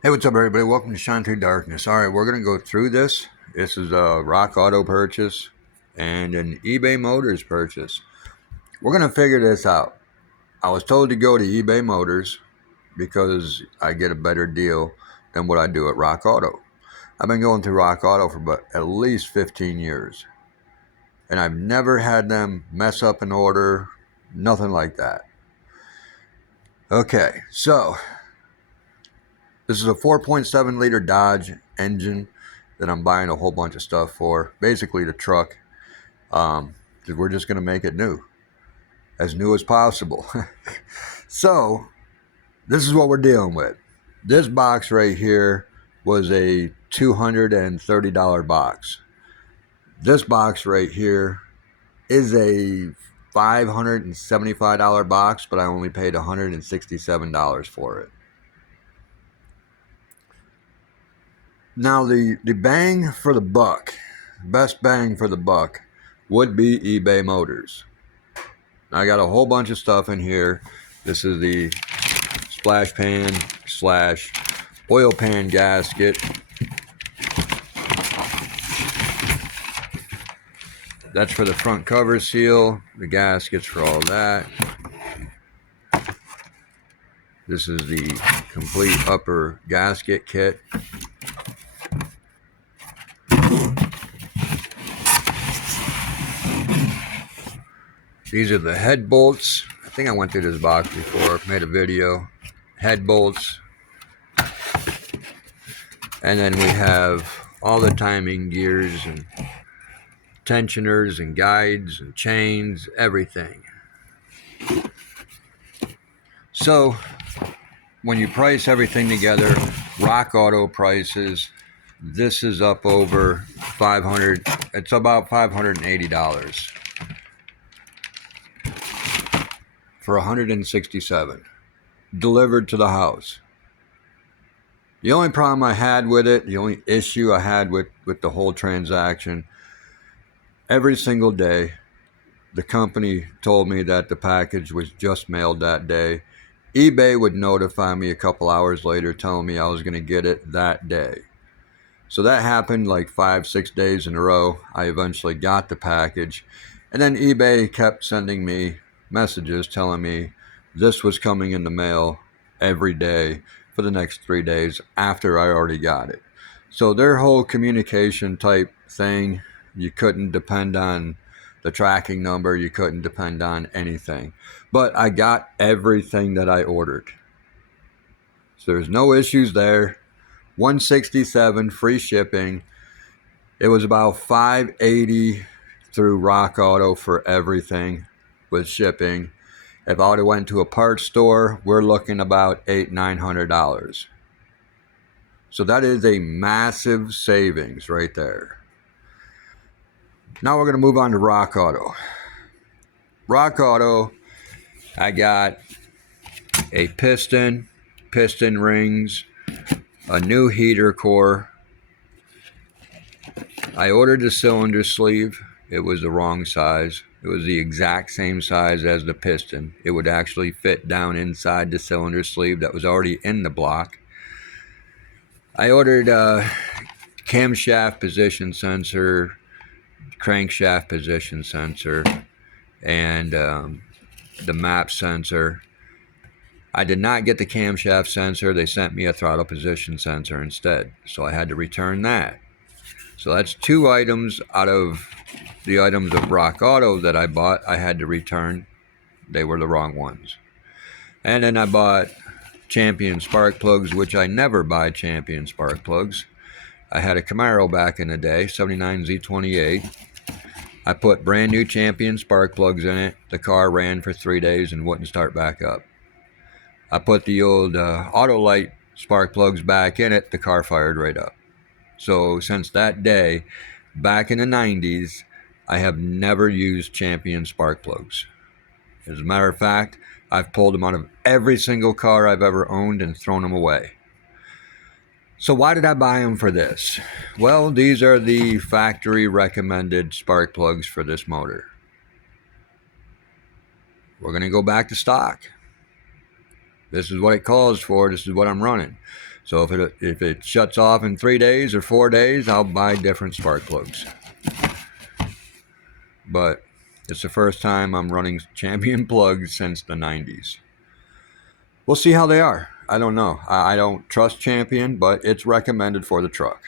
Hey, what's up, everybody? Welcome to Shine Through Darkness. All right, we're going to go through this. This is a RockAuto purchase and an eBay Motors purchase. We're going to figure this out. I was told to go to eBay Motors because I get a better deal than what I do at RockAuto. I've been going through RockAuto for about at least 15 years, and I've never had them mess up an order, nothing like that. Okay, so this is a 4.7 liter Dodge engine that I'm buying a whole bunch of stuff for. Basically the truck, because we're just going to make it as new as possible. So this is what we're dealing with. This box right here was a $230 box. This box right here is a $575 box, but I only paid $167 for it. Now the bang for the buck, best bang for the buck, would be eBay Motors. I got a whole bunch of stuff in here. This is the splash pan / oil pan gasket. That's for the front cover seal. The gaskets for all that. This is the complete upper gasket kit. These are the head bolts. I think I went through this box before, made a video. Head bolts. And then we have all the timing gears and tensioners and guides and chains, everything. So when you price everything together, RockAuto prices, this is up over $500. It's about $580 for $167 delivered to the house. The only problem I had with it, the only issue I had with the whole transaction, every single day, the company told me that the package was just mailed that day. eBay would notify me a couple hours later telling me I was going to get it that day. So that happened like 5-6 days in a row. I eventually got the package. And then eBay kept sending me messages telling me this was coming in the mail every day for the next 3 days after I already got it. So their whole communication type thing, you couldn't depend on the tracking number, you couldn't depend on anything. But I got everything that I ordered. So there's no issues there. $167 free shipping. It was about $580 through RockAuto for everything with shipping. If I would have went to a parts store, we're looking about $800-900. So that is a massive savings right there. Now we're going to move on to RockAuto. RockAuto, I got a piston rings, a new heater core. I ordered the cylinder sleeve. It was the wrong size. It was the exact same size as the piston. It would actually fit down inside the cylinder sleeve that was already in the block. I ordered a camshaft position sensor, crankshaft position sensor, and the map sensor. I did not get the camshaft sensor. They sent me a throttle position sensor instead, so I had to return that. So that's 2 items out of the items of RockAuto that I bought. I had to return. They were the wrong ones. And then I bought Champion spark plugs, which I never buy Champion spark plugs. I had a Camaro back in the day, 79 Z28. I put brand new Champion spark plugs in it. The car ran for 3 days and wouldn't start back up. I put the old Autolite spark plugs back in it. The car fired right up. So since that day, back in the 90s, I have never used Champion spark plugs. As a matter of fact, I've pulled them out of every single car I've ever owned and thrown them away. So why did I buy them for this? Well, these are the factory recommended spark plugs for this motor. We're going to go back to stock. This is what it calls for. This is what I'm running. So if it shuts off in 3 days or 4 days, I'll buy different spark plugs. But it's the first time I'm running Champion plugs since the 90s. We'll see how they are. I don't know. I don't trust Champion, but it's recommended for the truck.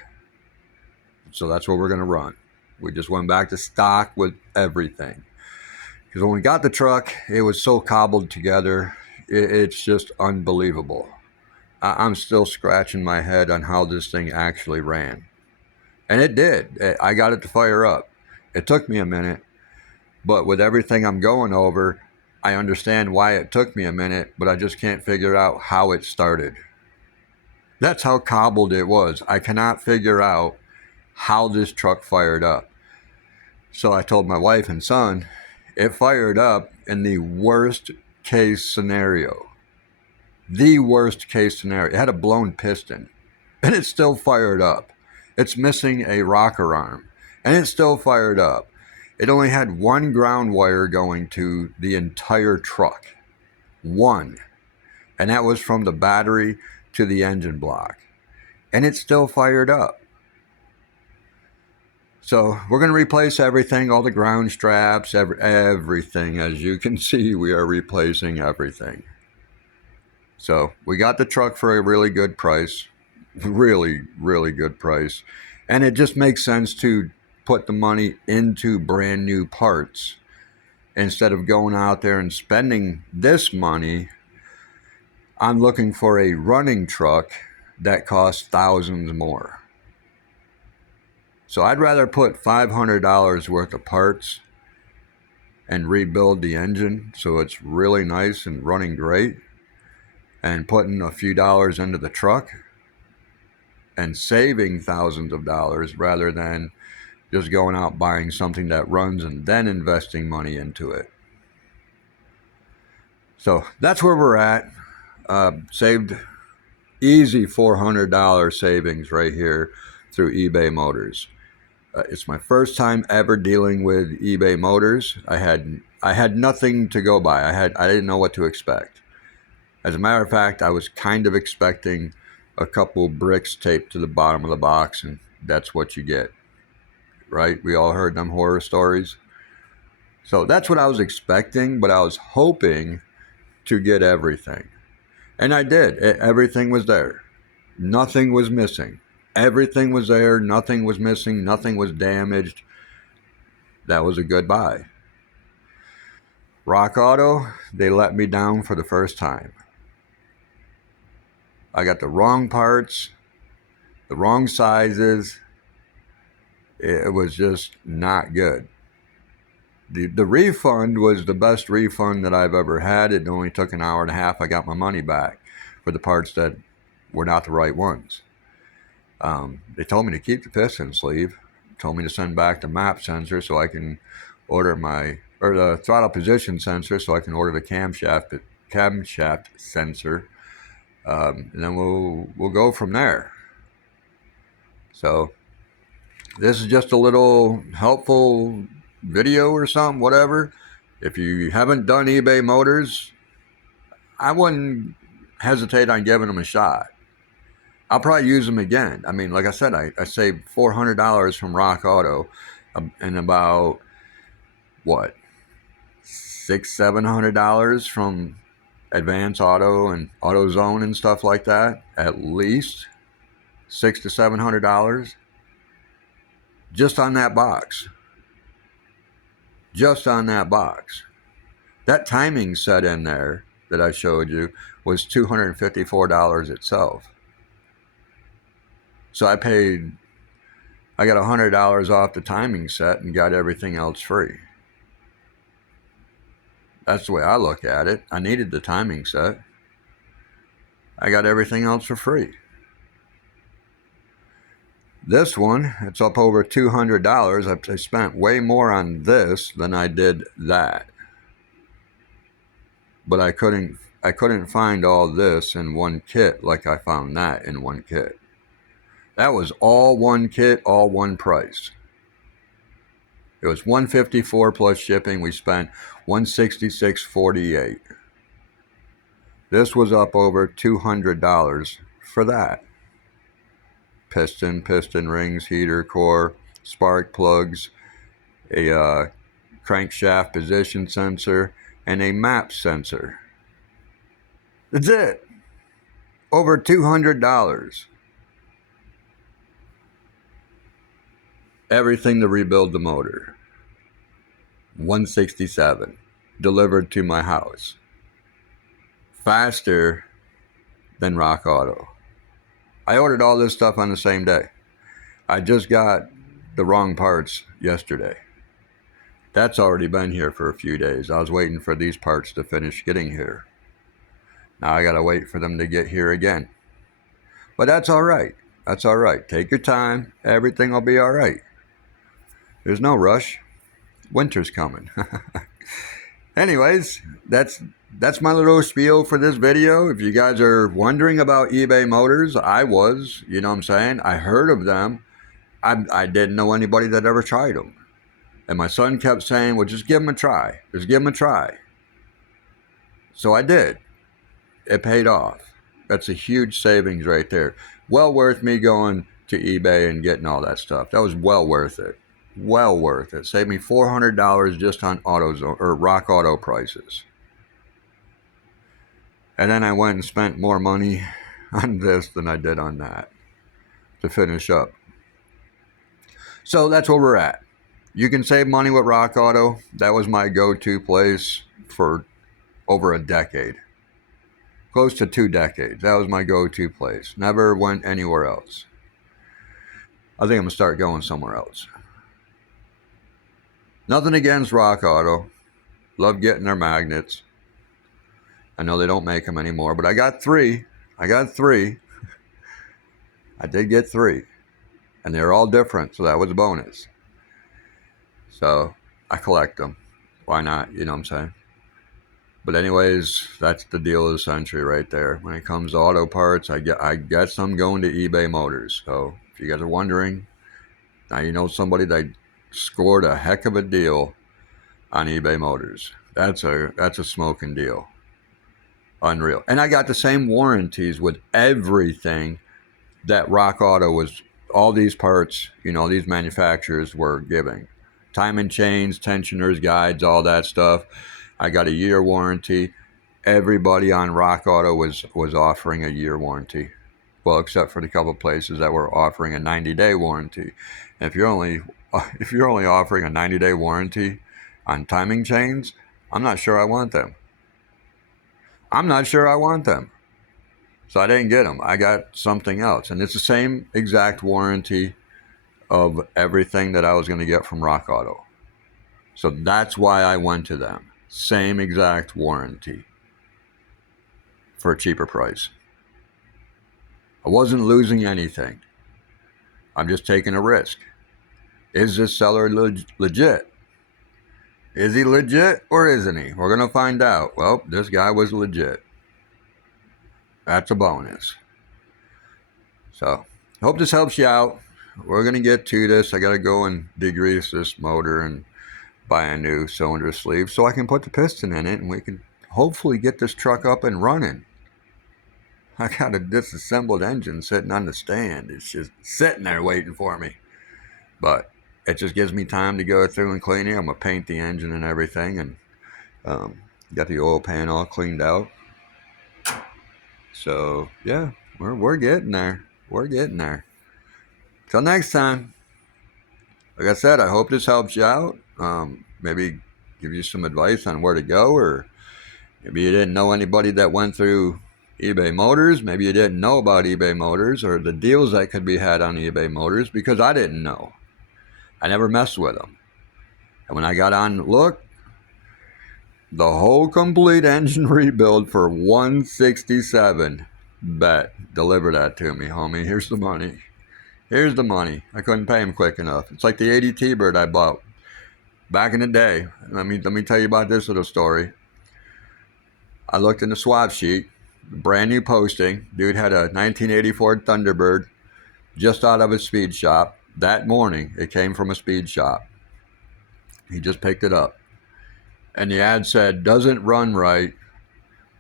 So that's what we're going to run. We just went back to stock with everything. Because when we got the truck, it was so cobbled together. It's just unbelievable. I'm still scratching my head on how this thing actually ran. And it did. I got it to fire up. It took me a minute. But with everything I'm going over, I understand why it took me a minute, but I just can't figure out how it started. That's how cobbled it was. I cannot figure out how this truck fired up. So I told my wife and son, it fired up in the worst case scenario. The worst case scenario. It had a blown piston, and it still fired up. It's missing a rocker arm, and it still fired up. It only had one ground wire going to the entire truck. One. And that was from the battery to the engine block. And it still fired up. So we're going to replace everything, all the ground straps, everything. As you can see, we are replacing everything. So we got the truck for a really good price. Really, really good price. And it just makes sense to put the money into brand new parts instead of going out there and spending this money. I'm looking for a running truck that costs thousands more. So I'd rather put $500 worth of parts and rebuild the engine so it's really nice and running great, and putting a few dollars into the truck and saving thousands of dollars rather than just going out buying something that runs and then investing money into it. So that's where we're at. Saved easy $400 savings right here through eBay Motors. It's my first time ever dealing with eBay Motors. I had nothing to go by. I didn't know what to expect. As a matter of fact, I was kind of expecting a couple bricks taped to the bottom of the box, and that's what you get. Right? We all heard them horror stories. So that's what I was expecting, but I was hoping to get everything. And I did. Everything was there. Nothing was missing. Everything was there. Nothing was missing. Nothing was damaged. That was a good buy. RockAuto, they let me down for the first time. I got the wrong parts, the wrong sizes. It was just not good. The refund was the best refund that I've ever had. It only took an hour and a half. I got my money back for the parts that were not the right ones. They told me to keep the piston sleeve. Told me to send back the map sensor so I can order the throttle position sensor so I can order the camshaft sensor. And then we'll go from there. So this is just a little helpful video or something, whatever. If you haven't done eBay Motors, I wouldn't hesitate on giving them a shot. I'll probably use them again. I mean, like I said, I saved $400 from RockAuto and about, what, $600-700 from Advance Auto and AutoZone and stuff like that. At least $600 to $700 just on that box. Just on that box. That timing set in there that I showed you was $254 itself. So I got $100 off the timing set and got everything else free. That's the way I look at it. I needed the timing set. I got everything else for free. This one, it's up over $200. I spent way more on this than I did that. But I couldn't find all this in one kit like I found that in one kit. That was all one kit, all one price. It was $154 plus shipping. We spent $166.48. This was up over $200 for that. piston rings, heater core, spark plugs, a crankshaft position sensor, and a map sensor. That's it. Over $200. Everything to rebuild the motor. $167. Delivered to my house. Faster than RockAuto. I ordered all this stuff on the same day. I just got the wrong parts yesterday. That's already been here for a few days. I was waiting for these parts to finish getting here. Now I gotta wait for them to get here again. But that's all right. That's all right. Take your time. Everything will be all right. There's no rush. Winter's coming. Anyways, that's my little spiel for this video. If you guys are wondering about eBay motors, I was, you know what I'm saying? I heard of them. I didn't know anybody that ever tried them. And my son kept saying, well, just give them a try. Just give them a try. So I did. It paid off. That's a huge savings right there. Well worth me going to eBay and getting all that stuff. That was well worth it. Well worth it. Saved me $400 just on AutoZone or RockAuto prices. And then I went and spent more money on this than I did on that to finish up. So that's where we're at. You can save money with RockAuto. That was my go-to place for over a decade. Close to 2 decades. That was my go-to place. Never went anywhere else. I think I'm going to start going somewhere else. Nothing against RockAuto. Love getting their magnets. I know they don't make them anymore, but I got 3. I did get 3. And they're all different, so that was a bonus. So I collect them. Why not? You know what I'm saying? But anyways, that's the deal of the century right there. When it comes to auto parts, I got some going to eBay Motors. So if you guys are wondering, now you know somebody that scored a heck of a deal on eBay Motors. That's a smoking deal. Unreal. And I got the same warranties with everything that RockAuto was, all these parts, you know, these manufacturers were giving. Timing chains, tensioners, guides, all that stuff. I got a year warranty. Everybody on RockAuto was offering a year warranty. Well, except for the couple places that were offering a 90-day warranty. And if you're only offering a 90-day warranty on timing chains, I'm not sure I want them. So I didn't get them. I got something else. And it's the same exact warranty of everything that I was going to get from RockAuto. So that's why I went to them. Same exact warranty for a cheaper price. I wasn't losing anything. I'm just taking a risk. Is this seller legit? Is he legit or isn't he? We're going to find out. Well, this guy was legit. That's a bonus. So, hope this helps you out. We're going to get to this. I got to go and degrease this motor and buy a new cylinder sleeve so I can put the piston in it and we can hopefully get this truck up and running. I got a disassembled engine sitting on the stand. It's just sitting there waiting for me. But it just gives me time to go through and clean it. I'm going to paint the engine and everything, and got the oil pan all cleaned out. So, yeah, we're getting there. We're getting there. Till next time. Like I said, I hope this helps you out. Maybe give you some advice on where to go, or maybe you didn't know anybody that went through eBay Motors. Maybe you didn't know about eBay Motors or the deals that could be had on eBay Motors, because I didn't know. I never messed with them. And when I got on, look, the whole complete engine rebuild for $167. Bet. Deliver that to me, homie. Here's the money. Here's the money. I couldn't pay him quick enough. It's like the 80 T-Bird I bought back in the day. Let me tell you about this little story. I looked in the swap sheet, brand new posting. Dude had a 1984 Thunderbird just out of his speed shop. That morning, it came from a speed shop. He just picked it up. And the ad said, doesn't run right,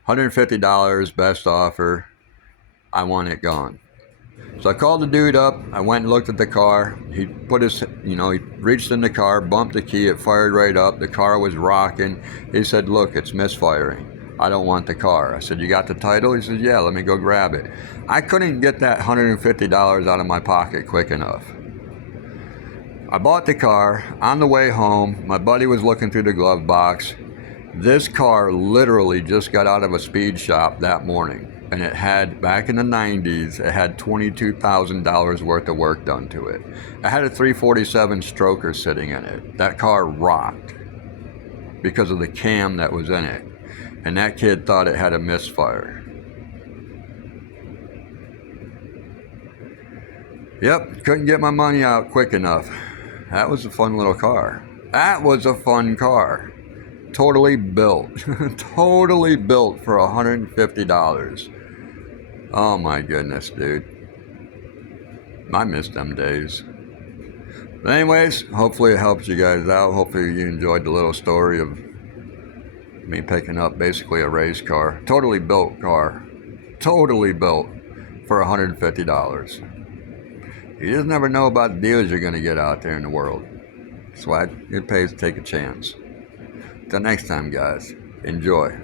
$150, best offer. I want it gone. So I called the dude up. I went and looked at the car. He put his, he reached in the car, bumped the key. It fired right up. The car was rocking. He said, look, it's misfiring. I don't want the car. I said, you got the title? He said, yeah, let me go grab it. I couldn't get that $150 out of my pocket quick enough. I bought the car. On the way home, my buddy was looking through the glove box. This car literally just got out of a speed shop that morning. And it had, back in the 90s, it had $22,000 worth of work done to it. It had a 347 stroker sitting in it. That car rocked because of the cam that was in it. And that kid thought it had a misfire. Yep, couldn't get my money out quick enough. That was a fun little car. That was a fun car. Totally built. Totally built for $150. Oh my goodness, dude. I miss them days. But anyways, hopefully it helps you guys out. Hopefully you enjoyed the little story of me picking up basically a race car. Totally built car. Totally built for $150. You just never know about the deals you're going to get out there in the world. That's why it pays to take a chance. Till next time, guys. Enjoy.